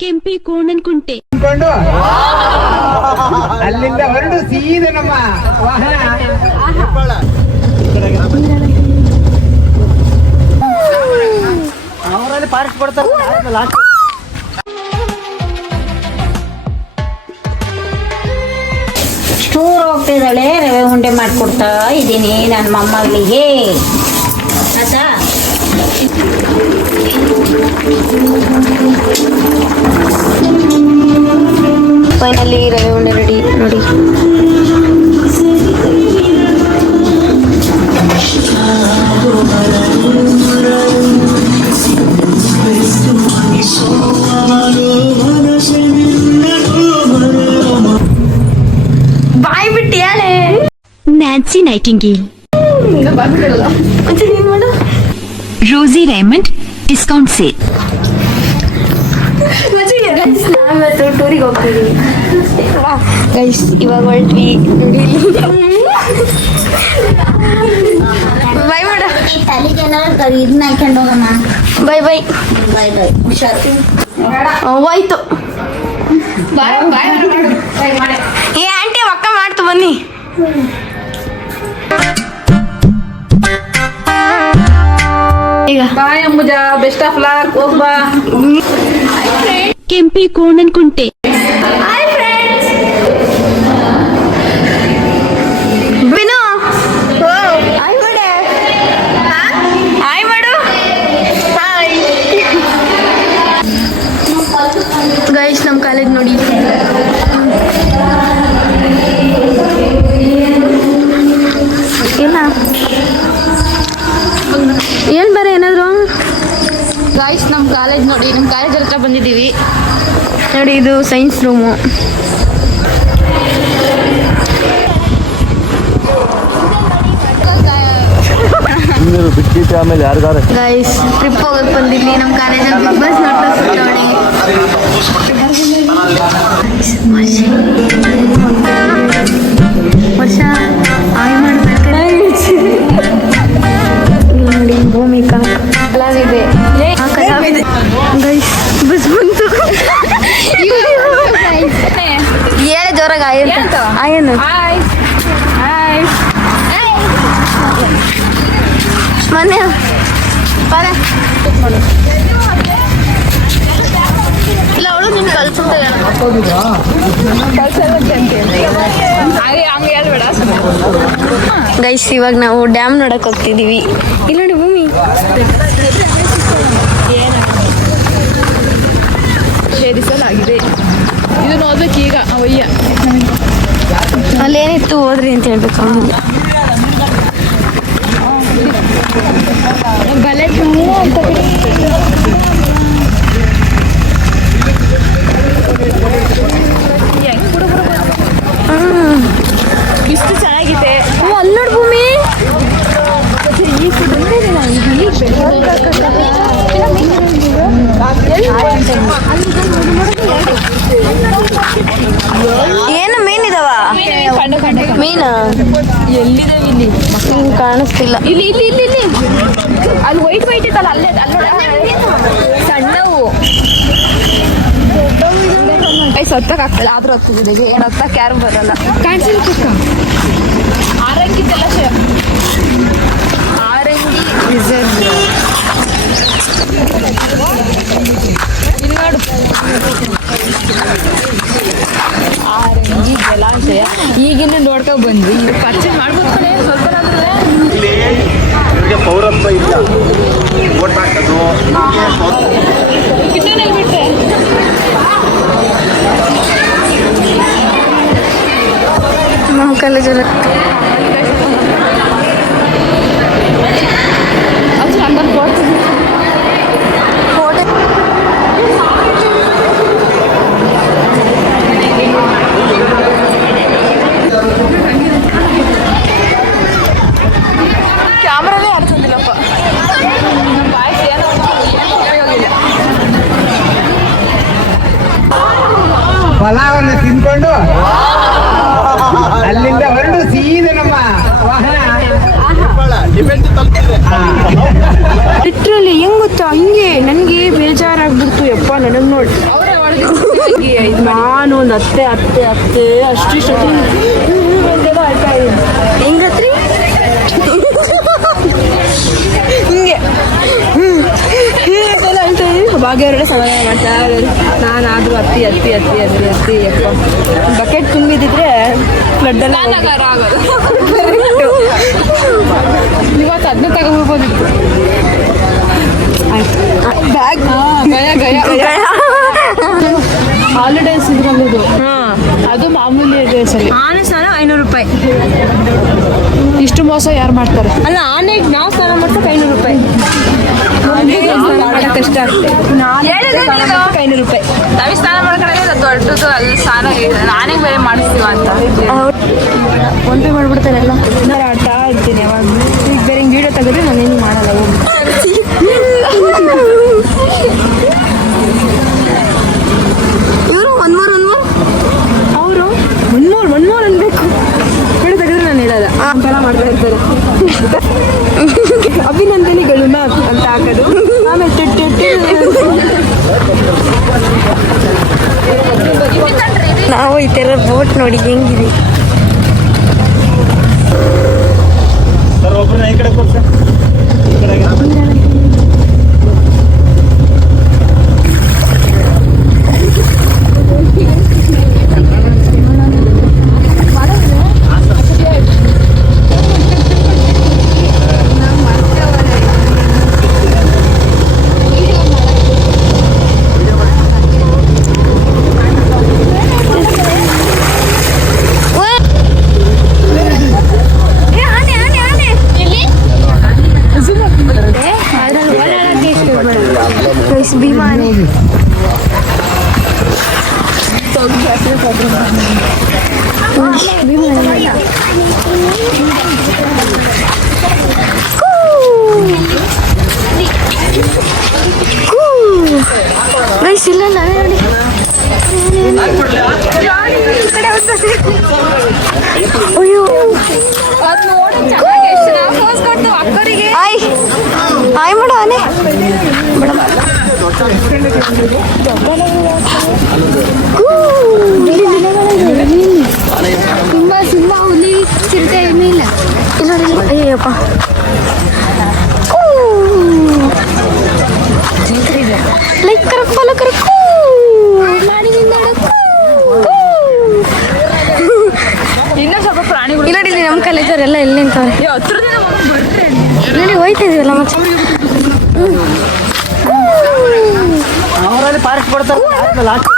ಕೆಂಪಿ ಕೋಣನ್ಕುಂಟೆ ಅಲ್ಲಿಂದ ಹೊರಡು ಸೀದ ನಮ್ಮ ವಾಹನ ಅವರಲ್ಲಿ ಪಾರ್ಕ್ ಕೊಡ್ತಾರೆ. ಸ್ಟೋರ್ ಹೋಗ್ತಿದ್ದಾಳೆ, ರವೆ ಉಂಡೆ ಮಾಡಿಕೊಡ್ತಾ ಇದ್ದೀನಿ ನನ್ನ ಮೊಮ್ಮಗಳಿಗೆ ಆಯ್ತಾ. ಫೈನಲಿ ರವೆ ಉಂಡೆ ರೆಡಿ ನೋಡಿ. ಬಾಯ್ ಬಿಟ್ಟು ಹೇಳೆ ನ್ಯಾನ್ಸಿ ನೈಟಿಂಗೇಲ್, ರೋಸಿ ರೇಮಂಡ್ ಡಿಸ್ಕೌಂಟ್ ಸೇಲ್. ಟೂರಿಗೆ ಹೋಗ್ತೀವಿ ಗೈಸ್, ಇವಾಗ ಹೊರಟ್ವಿ ಬೈ ಮಾಡ ತಲೆಗೆ ಇದನ್ನ ಹಾಕೊಂಡು ಹೋಗಮ್ಮ. ಬೈ ಬೈ ಬೈ ಬೈ ಹುಷಾರು. ಹೋಯ್ತು ಏ ಆಂಟಿ ಅಕ್ಕ ಮಾಡ್ತು ಬನ್ನಿ. ಈಗ ಬಾಯ್ ಅಂಬುಜ, ಬೆಸ್ಟ್ ಆಫ್ ಲಕ್, ಹೋಗ್ಬಾ. ಕೆಂಪಿ ಕೋಣನ್ಕುಂಟೆ ಬಿನು ಹಾಯ್ ಮಾಡೆ, ಹಾಯ್ ಮಾಡು. ಗೈಸ್ ನಮ್ಮ ಕಾಲೇಜ್ ನೋಡಿ. ಇಲ್ಲ ಏನ್ ಬೇರೆ ಏನಾದ್ರು ಗಾಯ್ಸ್ ನಮ್ಮ ಕಾಲೇಜ್ ನೋಡಿ. ನಮ್ಮ ಕಾಲೇಜ್ ಹತ್ರ ಬಂದಿದ್ದೀವಿ ನೋಡಿ. ಇದು ಸೈನ್ಸ್ ರೂಮು. ಆಮೇಲೆ ಯಾರಿಗಾರ ಗೈಸ್ ಟ್ರಿಪ್ ಹೋಗಕ್ ಬಂದಿದ್ವಿ ನಮ್ಮ ಕಾಲೇಜಲ್ಲಿ. ಬಿಗ್ ಬಾಸ್ ನೋಡ್ತಾ ಸುತ್ತಾಡಿ ವರ್ಷ ಆಯ್ ಮಾಡ್ಬೇಕು ನೋಡಿ. ಭೂಮಿಕಾ ಕಲಾವಿದೆ ಗೈಸ್. ಬಸ್ ಬಂತು ಹೇಳ ಜೋರಾಗ ಆಯ್ತು. ಆಯನು ಮನೆ ಇಲ್ಲ ಅವಳು ನಿನ್ ಕಲ್ಸುತ್ತಲ್ಲ ಗೈಸ್. ಇವಾಗ ನಾವು ಡ್ಯಾಮ್ ನೋಡಕ್ ಹೋಗ್ತಿದೀವಿ. ಇಲ್ಲಿ ನೋಡಿ ಭೂಮಿ ಸೇರಿಸಲಾಗಿದೆ. ಇದು ನೋಡ್ಬೇಕು ಈಗ ಅವಯ್ಯ. ಅಲ್ಲೇನಿತ್ತು ಹೋದ್ರಿ ಅಂತ ಹೇಳ್ಬೇಕು ಅವನಿಗೆ. ಬಲೆ ಇಷ್ಟು ಚೆನ್ನಾಗಿದೆ. ಅಲ್ಲಿ ನೋಡ್ ಭೂಮಿ. ಏನು ಮೀನಿದಾವ? ಮೀನು ಎಲ್ಲಿದಾವೆ ಇಲ್ಲಿ? ಕಾಣಿಸ್ತಿಲ್ಲ. ಇಲ್ಲಿ ಇಲ್ಲಿ ಇಲ್ಲಿ ಇಲ್ಲಿ ಅಲ್ಲಿ ವೈಟ್ ವೈಟ್ ಇತ್ತಲ್ಲ, ಅಲ್ಲೇ ಸಣ್ಣವು. ಹತ್ತಕ್ಕಾಗ್ತದೆ ಆದ್ರೂ ಹತ್ತಿದೆ. ಏನು ಹತ್ತಕ್ಕೆ ಯಾರು ಬರಲ್ಲ. ಕಾಣಿಸಿಲ್ಲ ಆರಂಗಿ ಜಲಾಶಯ, ಆರಂಗಿ ರಿಸರ್ವ್. ಇಲ್ಲಿ ನೋಡು ಆರಂಗಿ ಜಲಾಶಯ. ಈಗಿನ್ನು ನೋಡ್ಕೊ ಬಂದ್ವಿ. ಈಗ ಪರ್ಚೇಸ್ ಮಾಡ್ಬೋದು ಕಡೆ ಸ್ವಲ್ಪ. ಪೌರತ್ವ ಇಲ್ಲ, ಓಟ್ ಹಾಕೋದು ಕಿಟ್ಟನಲ್ಲಿ ಬಿಟ್ಟೆ. ನಮ್ಮ ಕಾಲೇಜಲ್ಲಿ ಅದು ಅಂದರ್ ಕೊಡ್ತೀನಿ. ಕ್ಯಾಮ್ರಾನೇ ಆಡ್ಸೋದಿಲ್ಲಪ್ಪ. ನಮ್ಮ ಬಾಯ್ಸ್ ಏನೋ ಫಲವನ್ನು ತಿನ್ಕೊಂಡು ಅಲ್ಲಿಂದ ಹೊರಡು ಸೀದ ನಮ್ಮ ವಾಹನ ಅತ್ತೆ ಅತ್ತೆ ಅತ್ತೆ ಅಷ್ಟಿಷ್ಟು ಹೆಂಗತ್ರಿ ಹಿಂಗೆ ಎಲ್ಲ ಹೇಳ್ತಾ ಭಾಗ್ಯವರೆಲ್ಲ ಸಮಾಧಾನ ಮಾಡ್ತಾ ನಾನಾದರೂ ಅತ್ತಿ ಅತ್ತಿ ಅತ್ತಿ ಅತ್ತಿ ಅತ್ತಿ ಯಪ್ಪ ಬಕೆಟ್ ತುಂಬಿದ್ದಿದ್ರೆ ಫ್ಲಡ್ಡೆಲ್ಲ ಇವತ್ತು ಅದನ್ನ ತಗೋಬೋದಿತ್ತು ಬ್ಯಾಗ್ ಹಾಲಿಡೇಸ್ ಇದ್ರಲ್ಲದು ಅದು ಮಾಮೂಲಿ ಡೇಸಲ್ಲಿ ಆನೆ ಸ್ನಾನ 500 ರೂಪಾಯಿ. ಇಷ್ಟು ಮೋಸ ಯಾರು ಮಾಡ್ತಾರೆ? ಅಲ್ಲ ಆನೆಗೆ ನಾವು ಸ್ನಾನ ಮಾಡ್ತಕ್ಕೆ 500 ರೂಪಾಯಿ. ಕಷ್ಟ ಆಗುತ್ತೆ 500 ರೂಪಾಯಿ. ನಾವೇ ಸ್ನಾನ ಮಾಡ್ಕೊಂಡ್ರೆ ದೊಡ್ಡದು ಅಲ್ಲಿ ಸ್ನಾನ ನಾನೇ ಬೇರೆ ಮಾಡಿಸ್ತೀವ ಅಂತ ಫೋನ್ ಪೇ ಮಾಡ್ಬಿಡ್ತಾರೆ ಎಲ್ಲ. ಆಟ ಆಡ್ತೀನಿ ಯಾವಾಗ ಈಗ ಬೇರೆ ಹಿಂಗೆ ವೀಡಿಯೋ ತೆಗೆದ್ರೆ ನಾನೇನು ಮಾಡಲ್ಲ. ಇವರು ಅವರು ಒನ್ ಮೋರ್ ಅನ್ಬೇಕು. ವೀಡಿಯೋ ತೆಗೆದ್ರೆ ನಾನು ಹೇಳಲ್ಲ ಅಂತೆಲ್ಲ ಮಾಡ್ತಾ ಇರ್ತಾರೆ. ಅಭಿನಂದನೆಗಳು ಮ್ಯಾಮ್ ಅಂತ ಹಾಕೋದು ಆಮೇಲೆ ನಾವು ಈ ಥರ ಬೋಟ್ ನೋಡಿ ಹೆಂಗಿದೆ. ಸರ್ ಒಬ್ಬರನ್ನ ಈ ಕಡೆ ಕೂರ್ಸ ಈ ಕಡೆಗೆ ವಿಮಾನ ಗೈಸ್ ಇಲ್ಲ ನಾವೇ ನೋಡಿ ಅಯ್ಯೋ ಆಯ್ ಆಯ್ ಮಾಡು ಆನೆ ತುಂಬಾ ಸಿಂಹ ಹುಲಿ ಚಿರತೆ ಏನೂ ಇಲ್ಲ. ಇಲ್ಲ ಅಯ್ಯಪ್ಪ ಲೈಕ್ ಕರಕ್ ಫಾಲೋ ಕರಕ್ ಇನ್ನೂ ಸ್ವಲ್ಪ ಪ್ರಾಣಿಗಳು ಇಲ್ಲ ಇಲ್ಲಿ ನಮ್ಮ ಕಾಲೇಜವರೆಲ್ಲ ಎಲ್ಲಿ ನಿಂತವ್ರೆ ಹತ್ರದಿಂದ ಬರ್ತಾರೆ. ನೋಡಿ ಹೋಯ್ತಾ ಇದೀವಲ್ಲ ಮತ್ತೆ ಅವರಲ್ಲಿ ಪಾರ್ಕ್ ಕೊಡ್ತಾರೆ ಲಾಸ್ಟ್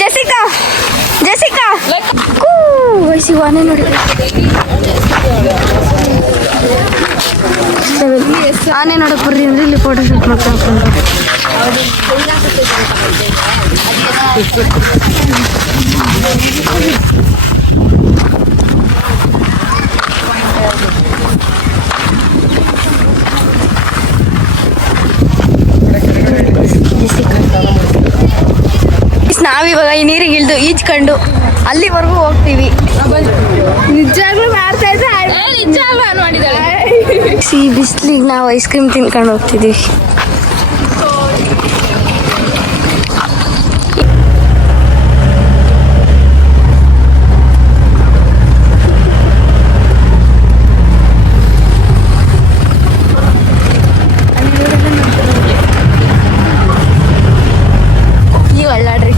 ಜೆಸಿಕಾ ಜೆಸಿಕಾ ವಯಸ್ಸಿಗೆ ಆನೆ ನೋಡಿ ಆನೆ ನೋಡಕ್ ಬರ್ರಿ ಅಂದ್ರೆ ಇಲ್ಲಿ ಫೋಟೋ ಶೂಟ್ ಮಾಡ್ಕೊಂಡು ನಾವಿವಾಗ ಈ ನೀರಿಗೆ ಇಳಿದು ಈಜ್ಕೊಂಡು ಅಲ್ಲಿವರೆಗೂ ಹೋಗ್ತೀವಿ. ನಿಜಾಗ್ಲೂ ಮಾಡ್ತಾ ಇದ್ರೆ ನಿಜ ಮಾಡಿದಾಳೆ. ಈ ಬಿಸಿಲಿಗೆ ನಾವು ಐಸ್ ಕ್ರೀಮ್ ತಿನ್ಕೊಂಡು ಹೋಗ್ತಿದ್ದೀವಿ. ನೀವು ಅಳ್ಳಾಡ್ರಿ.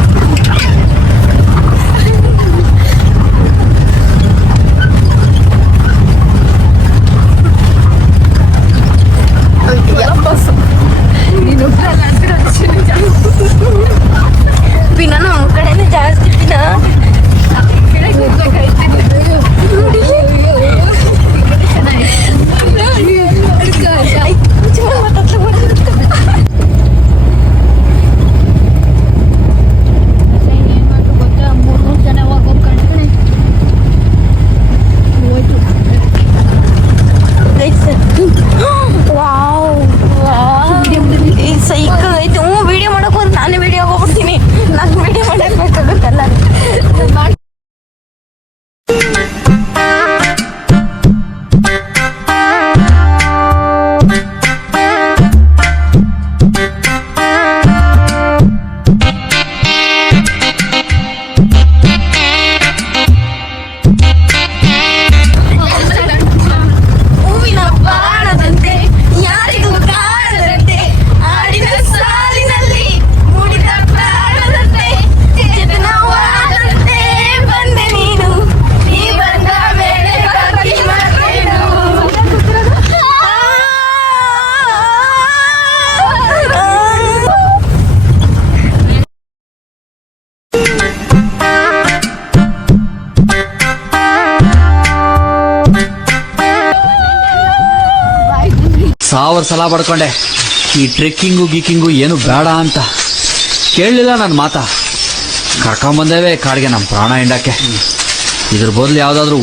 ಸಾವಿರ ಸಲ ಪಡ್ಕೊಂಡೆ ಈ ಟ್ರೆಕ್ಕಿಂಗು ಗೀಕಿಂಗು ಏನು ಬೇಡ ಅಂತ. ಕೇಳಲಿಲ್ಲ ನನ್ನ ಮಾತಾ. ಕರ್ಕೊಂಬಂದೇವೆ ಕಾಡಿಗೆ ನಮ್ಮ ಪ್ರಾಣ ಹಿಂಡಕ್ಕೆ. ಇದ್ರ ಬದಲು ಯಾವುದಾದ್ರೂ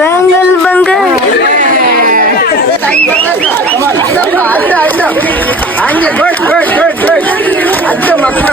ಬಂಗಲ್ ಬಂಗಲ್ ಹಂಗೆ ಗುಡ್ ಗುಡ್ ಗುಡ್ ಗುಡ್ ಅದು ಮಕ್ಕಳು